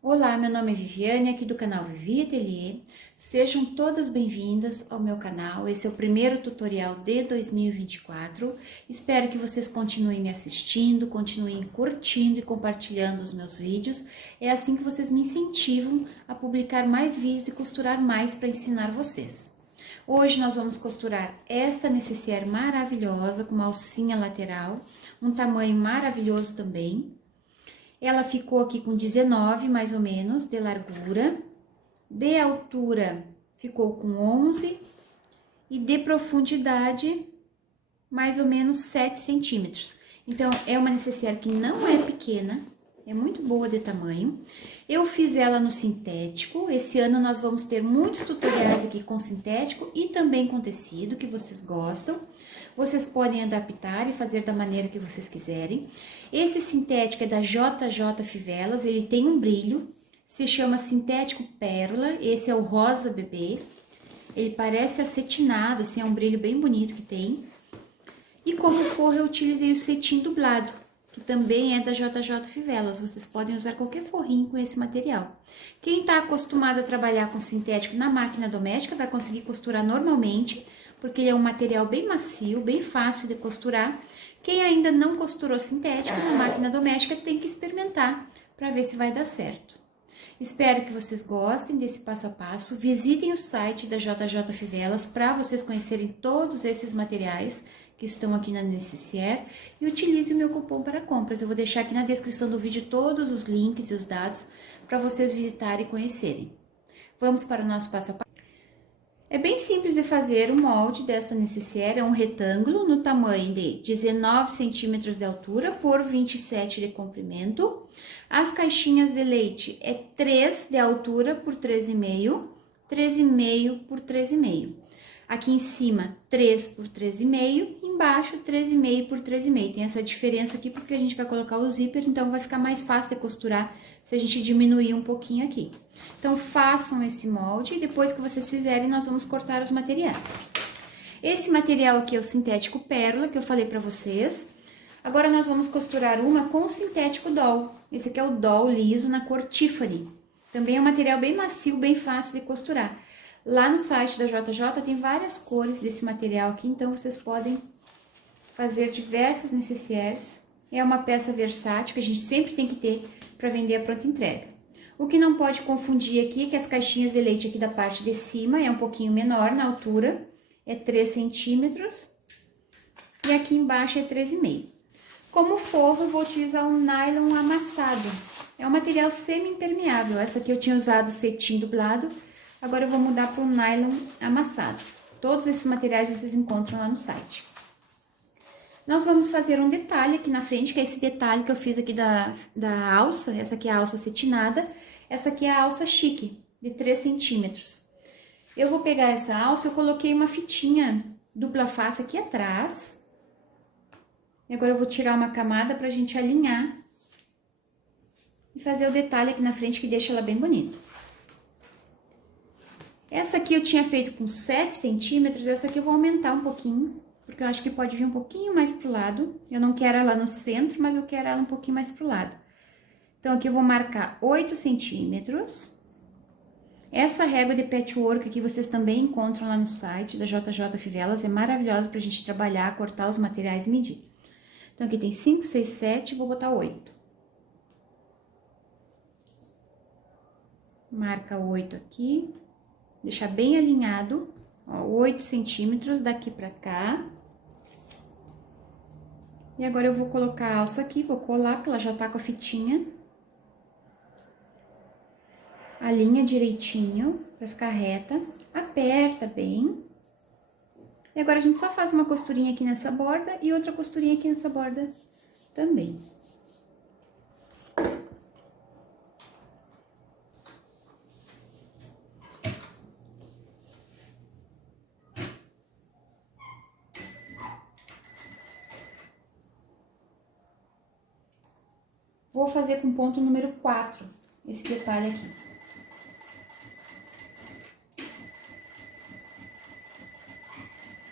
Olá, meu nome é Viviane, aqui do canal Vivi Ateliê. Sejam todas bem-vindas ao meu canal. Esse é o primeiro tutorial de 2024. Espero que vocês continuem me assistindo, continuem curtindo e compartilhando os meus vídeos. É assim que vocês me incentivam a publicar mais vídeos e costurar mais para ensinar vocês. Hoje nós vamos costurar esta necessaire maravilhosa com uma alcinha lateral, um tamanho maravilhoso também. Ela ficou aqui com 19, mais ou menos, de largura. De altura, ficou com 11. E de profundidade, mais ou menos 7 centímetros. Então, é uma necessaire que não é pequena, é muito boa de tamanho. Eu fiz ela no sintético. Esse ano nós vamos ter muitos tutoriais aqui com sintético e também com tecido, que vocês gostam. Vocês podem adaptar e fazer da maneira que vocês quiserem. Esse sintético é da JJ Fivelas, ele tem um brilho, se chama Sintético Pérola, esse é o rosa bebê. Ele parece acetinado, assim, é um brilho bem bonito que tem. E como forro eu utilizei o cetim dublado, que também é da JJ Fivelas. Vocês podem usar qualquer forrinho com esse material. Quem está acostumado a trabalhar com sintético na máquina doméstica vai conseguir costurar normalmente, porque ele é um material bem macio, bem fácil de costurar. Quem ainda não costurou sintético na máquina doméstica tem que experimentar para ver se vai dar certo. Espero que vocês gostem desse passo a passo. Visitem o site da JJ Fivelas para vocês conhecerem todos esses materiais que estão aqui na necessaire e utilize o meu cupom para compras. Eu vou deixar aqui na descrição do vídeo todos os links e os dados para vocês visitarem e conhecerem. Vamos para o nosso passo a passo. É bem simples de fazer o molde dessa necessaire, é um retângulo no tamanho de 19 centímetros de altura por 27 de comprimento. As caixinhas de leite é 3 de altura por 3,5, 3,5 por 3,5. Aqui em cima 3 por 3,5, embaixo 3,5 por 3,5. Tem essa diferença aqui porque a gente vai colocar o zíper, então vai ficar mais fácil de costurar se a gente diminuir um pouquinho aqui. Então, façam esse molde e depois que vocês fizerem, nós vamos cortar os materiais. Esse material aqui é o sintético pérola, que eu falei pra vocês. Agora, nós vamos costurar uma com o sintético doll. Esse aqui é o doll liso na cor Tiffany. Também é um material bem macio, bem fácil de costurar. Lá no site da JJ tem várias cores desse material aqui, então vocês podem fazer diversas necessaires. É uma peça versátil que a gente sempre tem que ter para vender a pronta entrega. O que não pode confundir aqui é que as caixinhas de leite aqui da parte de cima é um pouquinho menor na altura, é 3 centímetros, e aqui embaixo é 3,5. Como forro, eu vou utilizar um nylon amassado. É um material semi-impermeável. Essa aqui eu tinha usado cetim dublado, agora eu vou mudar para um nylon amassado. Todos esses materiais vocês encontram lá no site. Nós vamos fazer um detalhe aqui na frente, que é esse detalhe que eu fiz aqui da alça. Essa aqui é a alça cetinada, essa aqui é a alça chique, de 3 centímetros. Eu vou pegar essa alça, eu coloquei uma fitinha dupla face aqui atrás. E agora eu vou tirar uma camada pra gente alinhar e fazer o detalhe aqui na frente, que deixa ela bem bonita. Essa aqui eu tinha feito com 7 centímetros, essa aqui eu vou aumentar um pouquinho, porque eu acho que pode vir um pouquinho mais pro lado. Eu não quero ela no centro, mas eu quero ela um pouquinho mais pro lado. Então, aqui eu vou marcar 8 centímetros. Essa régua de patchwork que vocês também encontram lá no site da JJ Fivelas, é maravilhosa pra gente trabalhar, cortar os materiais e medir. Então, aqui tem 5, 6, 7, vou botar 8. Marca 8 aqui, deixar bem alinhado, ó, 8 centímetros daqui pra cá. E agora eu vou colocar a alça aqui, vou colar, porque ela já tá com a fitinha. Alinha direitinho, pra ficar reta. Aperta bem. E agora a gente só faz uma costurinha aqui nessa borda e outra costurinha aqui nessa borda também. Vou fazer com ponto número 4, esse detalhe aqui.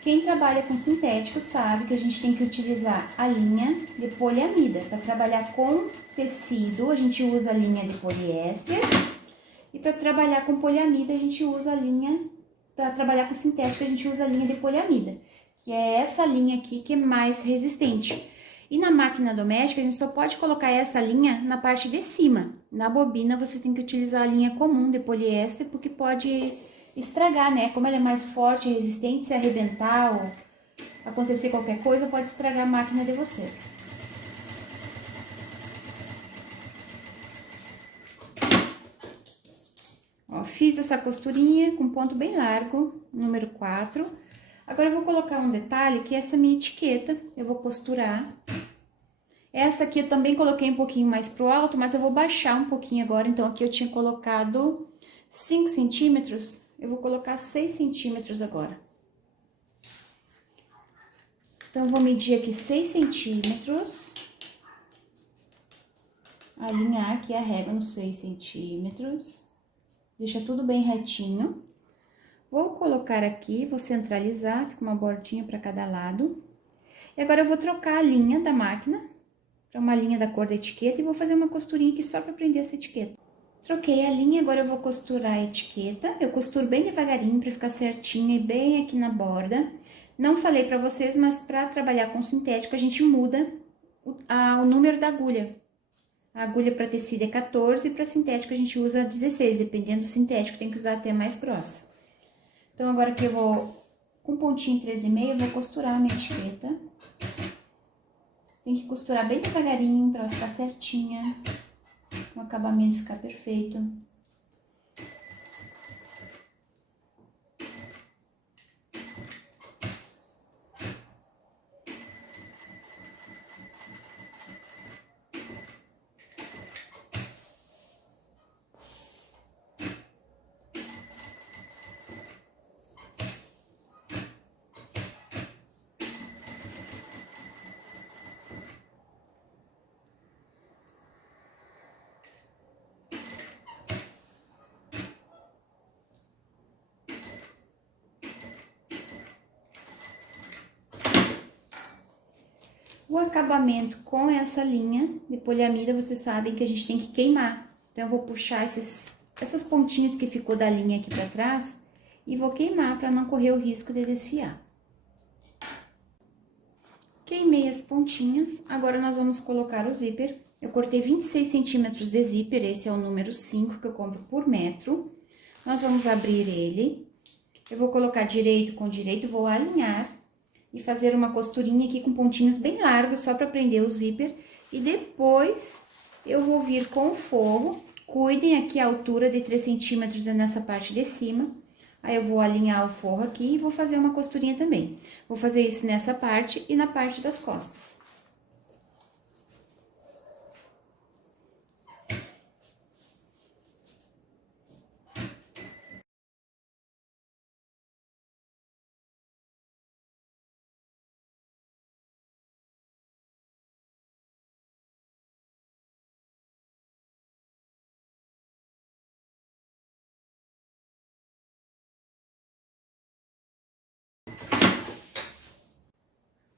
Quem trabalha com sintético sabe que a gente tem que utilizar a linha de poliamida. Para trabalhar com tecido, a gente usa a linha de poliéster. E para trabalhar com poliamida, a gente usa a linha... Para trabalhar com sintético, a gente usa a linha de poliamida, que é essa linha aqui que é mais resistente. E na máquina doméstica, a gente só pode colocar essa linha na parte de cima. Na bobina, você tem que utilizar a linha comum de poliéster, porque pode estragar, né? Como ela é mais forte e resistente, se arrebentar ou acontecer qualquer coisa, pode estragar a máquina de vocês. Ó, fiz essa costurinha com ponto bem largo, número 4. Agora eu vou colocar um detalhe, que é essa minha etiqueta, eu vou costurar. Essa aqui eu também coloquei um pouquinho mais pro alto, mas eu vou baixar um pouquinho agora. Então, aqui eu tinha colocado 5 centímetros, eu vou colocar 6 centímetros agora. Então, eu vou medir aqui 6 centímetros. Alinhar aqui a régua nos 6 centímetros. Deixa tudo bem retinho. Vou colocar aqui, vou centralizar, fica uma bordinha para cada lado. E agora eu vou trocar a linha da máquina para uma linha da cor da etiqueta e vou fazer uma costurinha aqui só para prender essa etiqueta. Troquei a linha, agora eu vou costurar a etiqueta. Eu costuro bem devagarinho para ficar certinha e bem aqui na borda. Não falei para vocês, mas para trabalhar com sintético a gente muda o número da agulha. A agulha para tecido é 14 e para sintético a gente usa 16, dependendo do sintético, tem que usar até mais grossa. Então, agora que eu vou, com pontinho 13,5, eu vou costurar a minha etiqueta. Tem que costurar bem devagarinho para ela ficar certinha, o acabamento ficar perfeito. O acabamento com essa linha de poliamida, vocês sabem que a gente tem que queimar. Então, eu vou puxar essas pontinhas que ficou da linha aqui pra trás e vou queimar para não correr o risco de desfiar. Queimei as pontinhas, agora nós vamos colocar o zíper. Eu cortei 26 centímetros de zíper, esse é o número 5 que eu compro por metro. Nós vamos abrir ele. Eu vou colocar direito com direito, vou alinhar e fazer uma costurinha aqui com pontinhos bem largos, só para prender o zíper. E depois eu vou vir com o forro. Cuidem aqui a altura de 3 centímetros é nessa parte de cima. Aí eu vou alinhar o forro aqui e vou fazer uma costurinha também. Vou fazer isso nessa parte e na parte das costas.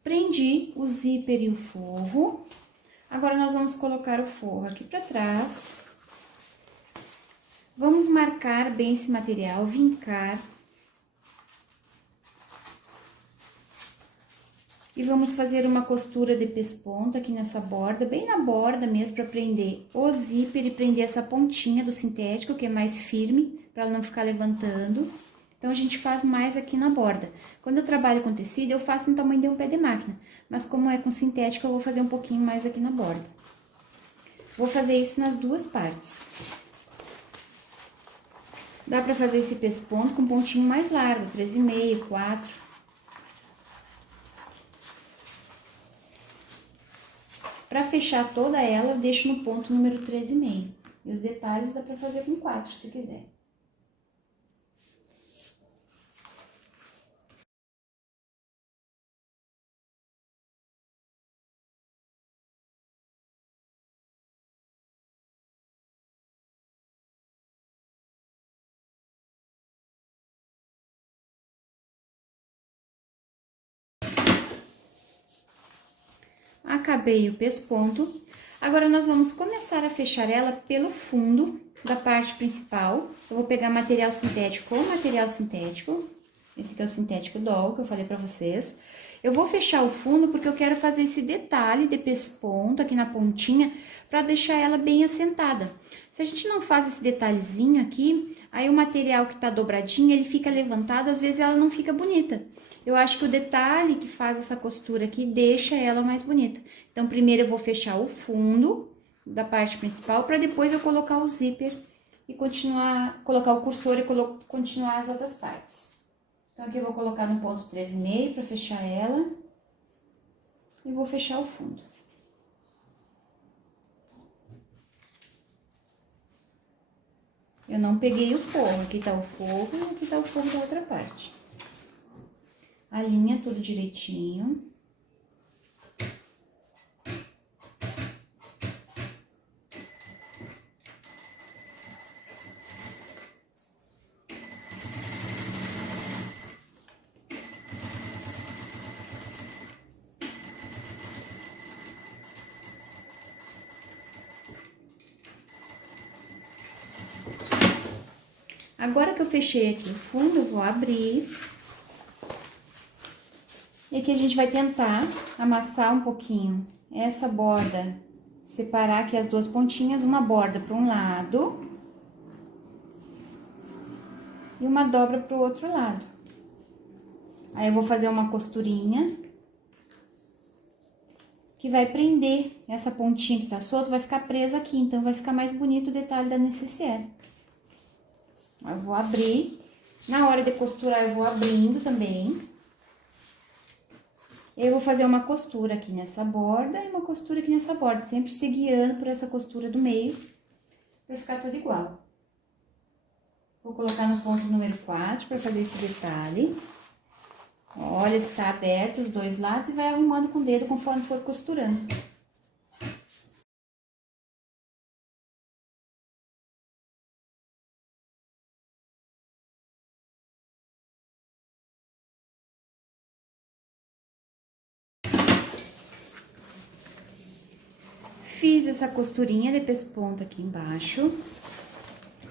Prendi o zíper e o forro. Agora, nós vamos colocar o forro aqui pra trás. Vamos marcar bem esse material, vincar. E vamos fazer uma costura de pesponto aqui nessa borda, bem na borda mesmo, para prender o zíper e prender essa pontinha do sintético, que é mais firme, para ela não ficar levantando. Então, a gente faz mais aqui na borda. Quando eu trabalho com tecido, eu faço no tamanho de um pé de máquina. Mas como é com sintético, eu vou fazer um pouquinho mais aqui na borda. Vou fazer isso nas duas partes. Dá pra fazer esse pesponto com um pontinho mais largo, 3,5, 4. Pra fechar toda ela, eu deixo no ponto número 13,5. E os detalhes dá pra fazer com 4, se quiser. Acabei o pesponto. Agora, nós vamos começar a fechar ela pelo fundo da parte principal. Eu vou pegar material sintético ou material sintético. Esse aqui é o sintético doll, que eu falei pra vocês. Eu vou fechar o fundo porque eu quero fazer esse detalhe de pesponto aqui na pontinha pra deixar ela bem assentada. Se a gente não faz esse detalhezinho aqui, aí o material que tá dobradinho, ele fica levantado, às vezes ela não fica bonita. Eu acho que o detalhe que faz essa costura aqui deixa ela mais bonita. Então, primeiro eu vou fechar o fundo da parte principal para depois eu colocar o zíper e continuar, colocar o cursor e continuar as outras partes. Então, aqui eu vou colocar no ponto 13,5 para fechar ela e vou fechar o fundo. Eu não peguei o forro, aqui tá o forro e aqui tá o forro da outra parte. Alinha tudo direitinho. Agora que eu fechei aqui o fundo, eu vou abrir. E aqui a gente vai tentar amassar um pouquinho essa borda, separar aqui as duas pontinhas, uma borda para um lado e uma dobra para o outro lado. Aí eu vou fazer uma costurinha que vai prender essa pontinha que tá solta, vai ficar presa aqui, então vai ficar mais bonito o detalhe da necessaire. Eu vou abrir, na hora de costurar eu vou abrindo também. Eu vou fazer uma costura aqui nessa borda e uma costura aqui nessa borda, sempre se guiando por essa costura do meio, pra ficar tudo igual. Vou colocar no ponto número 4 para fazer esse detalhe. Olha, está aberto os dois lados e vai arrumando com o dedo conforme for costurando. Fiz essa costurinha de pesponto aqui embaixo.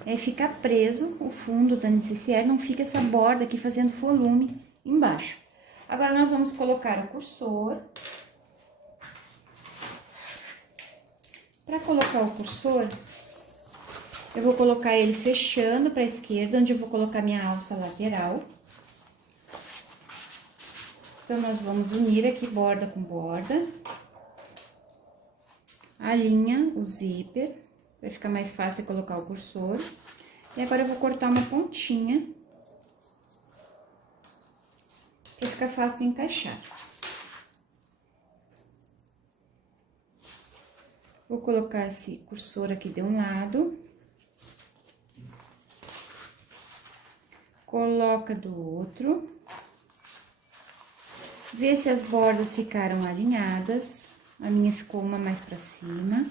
Aí fica preso o fundo da necessaire, não fica essa borda aqui fazendo volume embaixo. Agora, nós vamos colocar o cursor. Para colocar o cursor, eu vou colocar ele fechando para a esquerda, onde eu vou colocar minha alça lateral. Então, nós vamos unir aqui borda com borda. Alinha o zíper, para ficar mais fácil colocar o cursor. E agora eu vou cortar uma pontinha, para ficar fácil de encaixar. Vou colocar esse cursor aqui de um lado. Coloca do outro. Vê se as bordas ficaram alinhadas. A minha ficou uma mais pra cima.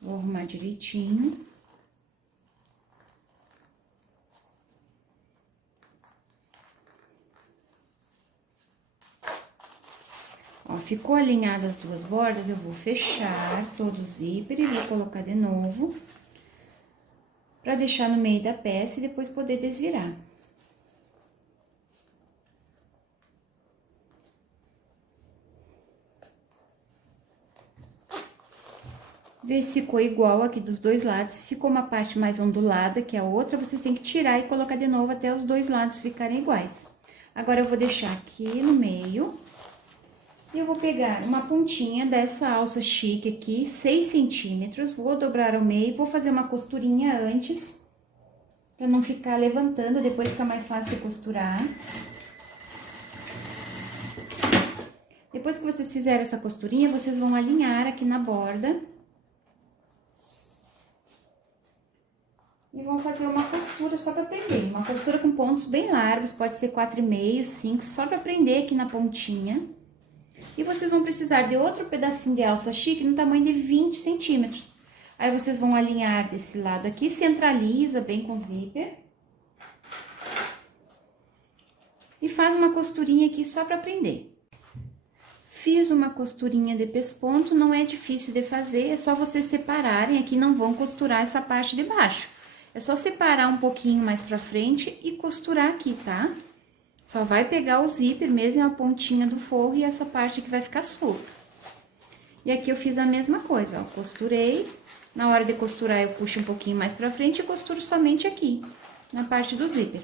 Vou arrumar direitinho. Ó, ficou alinhada as duas bordas, eu vou fechar todo o zíper e vou colocar de novo. Pra deixar no meio da peça e depois poder desvirar. Vê se ficou igual aqui dos dois lados. Se ficou uma parte mais ondulada que a outra, você tem que tirar e colocar de novo até os dois lados ficarem iguais. Agora, eu vou deixar aqui no meio. E eu vou pegar uma pontinha dessa alça chique aqui, 6 centímetros. Vou dobrar ao meio, vou fazer uma costurinha antes, pra não ficar levantando, depois fica mais fácil de costurar. Depois que vocês fizerem essa costurinha, vocês vão alinhar aqui na borda. E vão fazer uma costura só para prender. Uma costura com pontos bem largos, pode ser 4,5, 5, só para prender aqui na pontinha. E vocês vão precisar de outro pedacinho de alça chique no tamanho de 20 centímetros. Aí, vocês vão alinhar desse lado aqui, centraliza bem com o zíper. E faz uma costurinha aqui só para prender. fiz uma costurinha de pesponto, não é difícil de fazer, é só vocês separarem, aqui não vão costurar essa parte de baixo. É só separar um pouquinho mais pra frente e costurar aqui, tá? Só vai pegar o zíper mesmo, a pontinha do forro e essa parte que vai ficar solta. E aqui eu fiz a mesma coisa, ó, costurei. Na hora de costurar eu puxo um pouquinho mais pra frente e costuro somente aqui, na parte do zíper.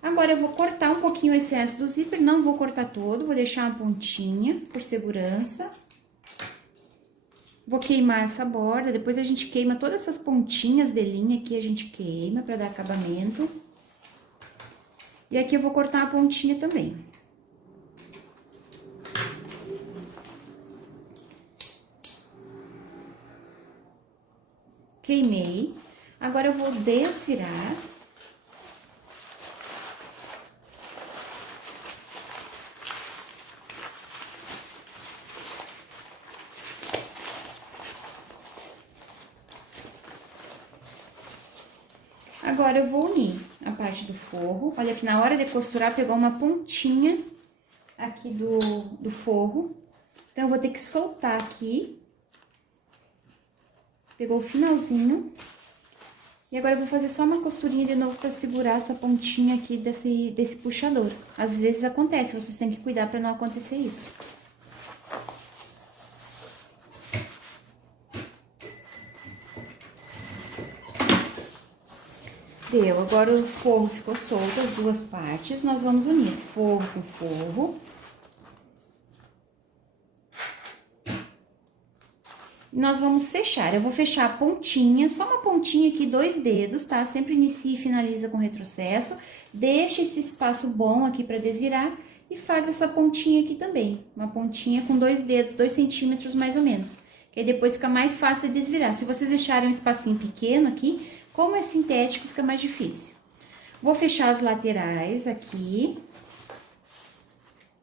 Agora, eu vou cortar um pouquinho o excesso do zíper, não vou cortar todo, vou deixar uma pontinha, por segurança. Vou queimar essa borda, depois a gente queima todas essas pontinhas de linha aqui, a gente queima pra dar acabamento. E aqui eu vou cortar a pontinha também. Queimei. Agora, eu vou desvirar. Agora, eu vou unir a parte do forro. Olha que na hora de costurar, pegou uma pontinha aqui do forro. Então, eu vou ter que soltar aqui. Pegou o finalzinho. E agora, eu vou fazer só uma costurinha de novo pra segurar essa pontinha aqui desse puxador. Às vezes acontece, vocês têm que cuidar pra não acontecer isso. Deu, agora o forro ficou solto, as duas partes, nós vamos unir forro com forro. E nós vamos fechar, eu vou fechar a pontinha, só uma pontinha aqui, 2 dedos, tá? Sempre inicia e finaliza com retrocesso, deixa esse espaço bom aqui pra desvirar e faz essa pontinha aqui também. Uma pontinha com 2 dedos, 2 centímetros mais ou menos, que aí depois fica mais fácil de desvirar. Se vocês deixarem um espacinho pequeno aqui, como é sintético, fica mais difícil. Vou fechar as laterais aqui.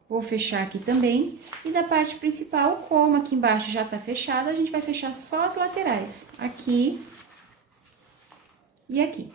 Vou fechar aqui também. E da parte principal, como aqui embaixo já tá fechada, a gente vai fechar só as laterais. Aqui e aqui.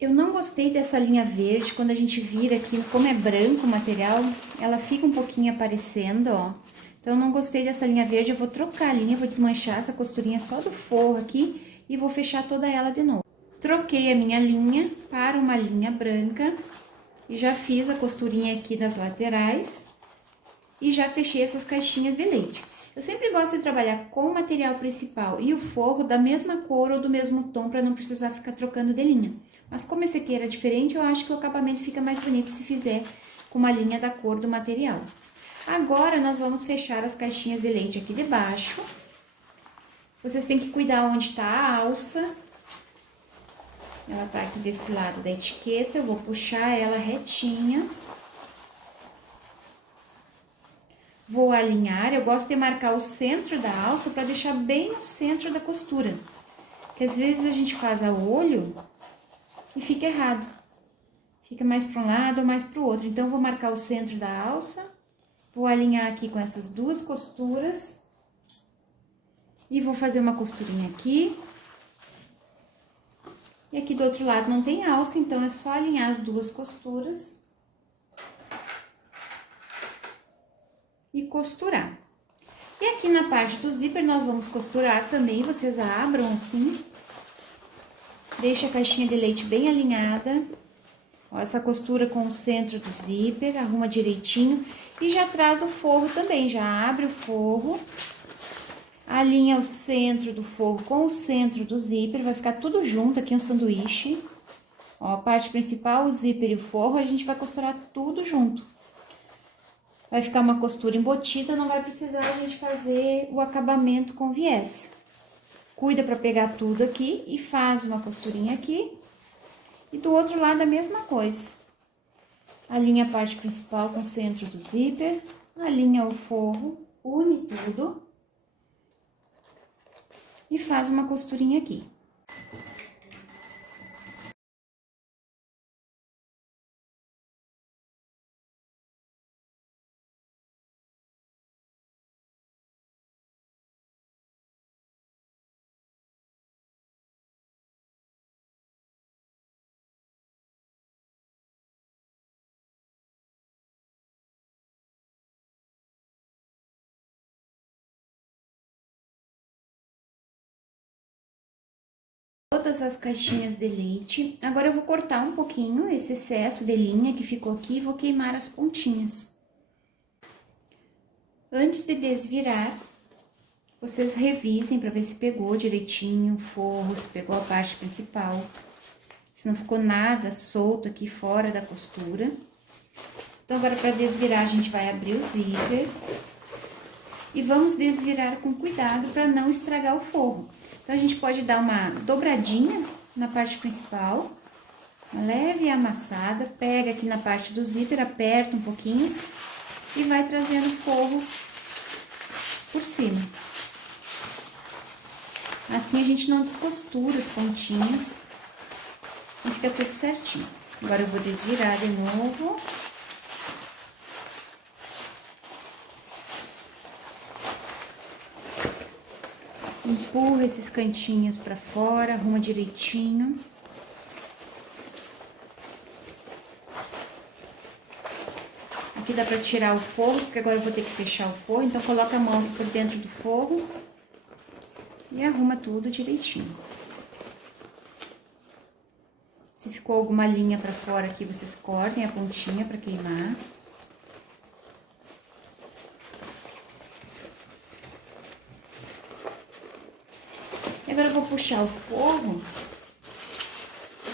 Eu não gostei dessa linha verde, quando a gente vira aqui, como é branco o material, ela fica um pouquinho aparecendo, ó. Então, eu não gostei dessa linha verde, eu vou trocar a linha, vou desmanchar essa costurinha só do forro aqui e vou fechar toda ela de novo. Troquei a minha linha para uma linha branca e já fiz a costurinha aqui das laterais e já fechei essas caixinhas de leite. Eu sempre gosto de trabalhar com o material principal e o forro da mesma cor ou do mesmo tom para não precisar ficar trocando de linha. Mas como esse aqui era diferente, eu acho que o acabamento fica mais bonito se fizer com uma linha da cor do material. Agora, nós vamos fechar as caixinhas de leite aqui de baixo. Vocês têm que cuidar onde está a alça. Ela tá aqui desse lado da etiqueta, eu vou puxar ela retinha. Vou alinhar, eu gosto de marcar o centro da alça para deixar bem no centro da costura. Porque às vezes a gente faz a olho e fica errado. Fica mais para um lado ou mais para o outro. Então, eu vou marcar o centro da alça, vou alinhar aqui com essas duas costuras e vou fazer uma costurinha aqui. E aqui do outro lado não tem alça, então é só alinhar as duas costuras e costurar. E aqui na parte do zíper nós vamos costurar também, vocês abram assim. Deixa a caixinha de leite bem alinhada. Ó, essa costura com o centro do zíper, arruma direitinho. E já traz o forro também, já abre o forro. Alinha o centro do forro com o centro do zíper, vai ficar tudo junto aqui um sanduíche. Ó, a parte principal, o zíper e o forro, a gente vai costurar tudo junto. Vai ficar uma costura embotida, não vai precisar a gente fazer o acabamento com viés. Cuida para pegar tudo aqui e faz uma costurinha aqui E do outro lado a mesma coisa. Alinha a parte principal com o centro do zíper, alinha o forro, une tudo e faz uma costurinha aqui. Todas as caixinhas de leite. Agora eu vou cortar um pouquinho esse excesso de linha que ficou aqui e vou queimar as pontinhas. Antes de desvirar, vocês revisem para ver se pegou direitinho o forro, se pegou a parte principal, se não ficou nada solto aqui fora da costura. Então agora para desvirar a gente vai abrir o zíper e vamos desvirar com cuidado para não estragar o forro. Então, a gente pode dar uma dobradinha na parte principal, uma leve amassada, pega aqui na parte do zíper, aperta um pouquinho e vai trazendo o forro por cima. Assim a gente não descostura as pontinhas e fica tudo certinho. Agora eu vou desvirar de novo. Empurra esses cantinhos pra fora, arruma direitinho. Aqui dá pra tirar o forro, porque agora eu vou ter que fechar o forro. Então, coloca a mão aqui por dentro do forro e arruma tudo direitinho. Se ficou alguma linha pra fora aqui, vocês cortem a pontinha pra queimar. Agora eu vou puxar o forro,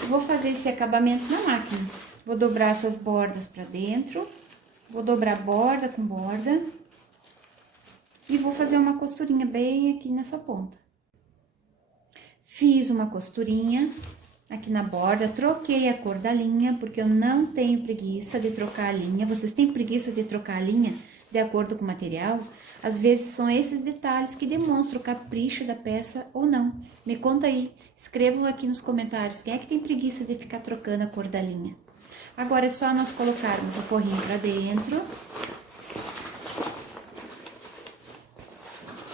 vou fazer esse acabamento na máquina. Vou dobrar essas bordas pra dentro, vou dobrar borda com borda e vou fazer uma costurinha bem aqui nessa ponta. Fiz uma costurinha aqui na borda, troquei a cor da linha, porque eu não tenho preguiça de trocar a linha. Vocês têm preguiça de trocar a linha de acordo com o material? Às vezes são esses detalhes que demonstram o capricho da peça ou não. Me conta aí, escrevam aqui nos comentários, quem é que tem preguiça de ficar trocando a cor da linha? Agora é só nós colocarmos o forrinho pra dentro.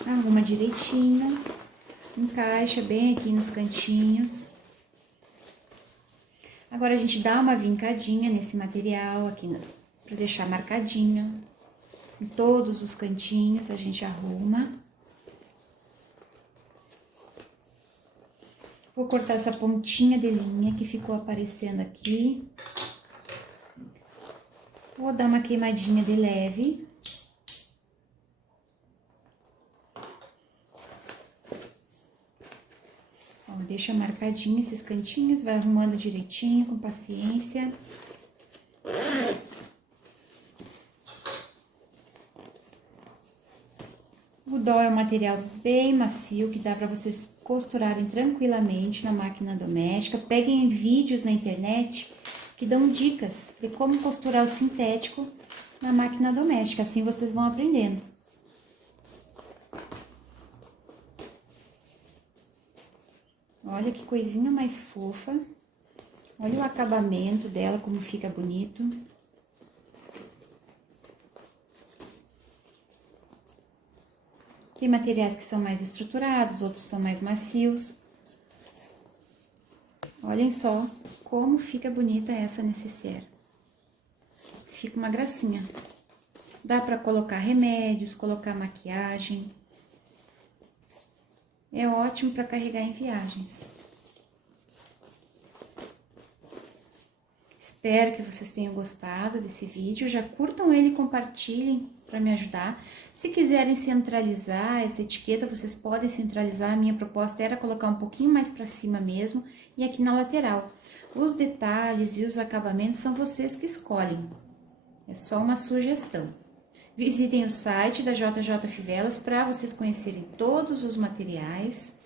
Arruma direitinho, encaixa bem aqui nos cantinhos. Agora a gente dá uma vincadinha nesse material aqui, pra deixar marcadinho. Em todos os cantinhos a gente arruma. Vou cortar essa pontinha de linha que ficou aparecendo aqui. Vou dar uma queimadinha de leve. Ó, deixa marcadinho esses cantinhos, vai arrumando direitinho, com paciência. O dó é um material bem macio, que dá para vocês costurarem tranquilamente na máquina doméstica. Peguem vídeos na internet que dão dicas de como costurar o sintético na máquina doméstica, assim vocês vão aprendendo. Olha que coisinha mais fofa. Olha o acabamento dela, como fica bonito. Tem materiais que são mais estruturados, outros são mais macios. Olhem só como fica bonita essa necessaire. Fica uma gracinha. Dá pra colocar remédios, colocar maquiagem. É ótimo para carregar em viagens. Espero que vocês tenham gostado desse vídeo. Já curtam ele e compartilhem para me ajudar. Se quiserem centralizar essa etiqueta, vocês podem centralizar. A minha proposta era colocar um pouquinho mais para cima mesmo e aqui na lateral. Os detalhes e os acabamentos são vocês que escolhem. É só uma sugestão. Visitem o site da JJ Fivelas para vocês conhecerem todos os materiais.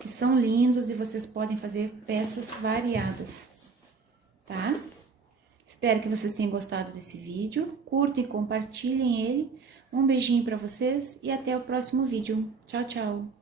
que são lindos e vocês podem fazer peças variadas, tá? Espero que vocês tenham gostado desse vídeo, curtem e compartilhem ele. Um beijinho para vocês e até o próximo vídeo. Tchau, tchau!